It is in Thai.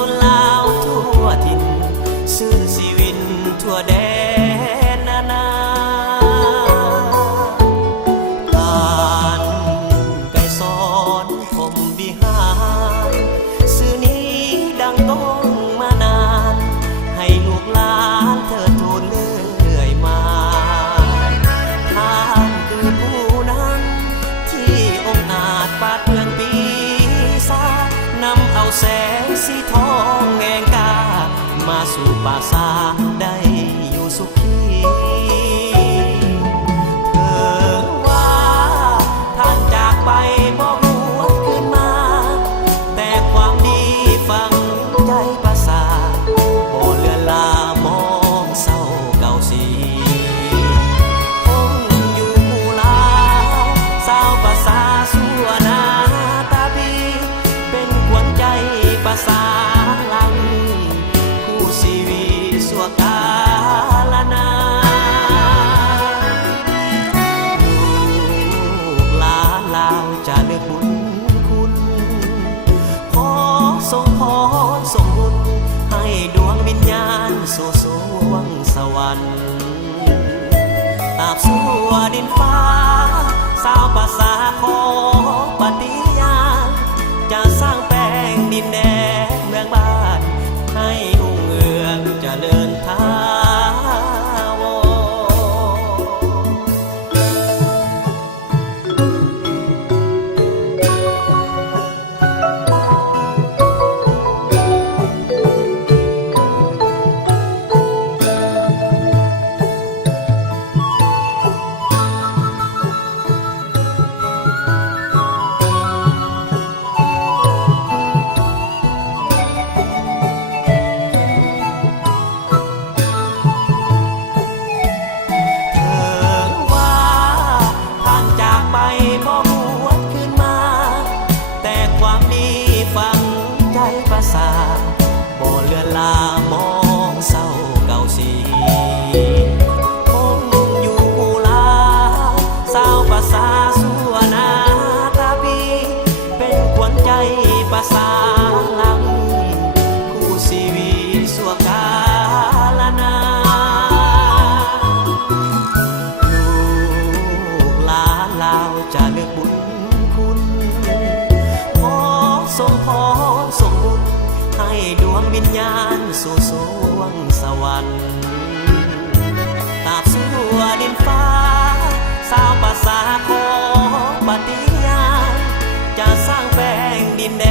สนลาวทั่วถิ่นซื่อสีวินทั่วแดนนานาผ่านไกลสอนผมบิหารสื่อนี้ดังต้องมานานให้ลูกหลานเธอทูลเลื่อยมาท่านคือผู้นั้นที่องค์อาจปราดเปรื่องปีศาจนำเอาแสงสีทองแงงกามาสู่ป่าซาได้อยู่สุขีเธอว่าท่านจากไปบ่หวนคืนมาแต่ความดีฝังใจประสาบ่เลือนลามองเศร้าเก่าสีคงอยู่คู่ลาวสาวภาษาสัวนาตาบีเป็นขวัญใจประสาลังผู้ชีวิตสัวกาลนาลูกหลานลาวจะเลือกบุญคุณขอส่งพรส่งบุญให้ดวงวิญญาณสู่สวงสวรรค์ตราบสู่ดินฟ้าสาวภาษาขอปฏิญาณจะสร้างแป้งดินแดนเมืองบ้านให้รุ่งเรืองเจริญถาวรบ่เลือนลามองเศร้าเก่าสีคงอยู่คู่ลาวสาวภาษาสัวนาตาบีเป็นขวัญใจประสาลังคู่ชีวิตสัวกาลนาลูกหลานลาวจะเลือกบุญคุณขอส่งพรส่งบุญให้ดวงวิญญาณสู่สวงสวรรค์ตราบสู่ดินฟ้าสาวภาษาขอปฏิญาณจะสร้างแป้งดินแด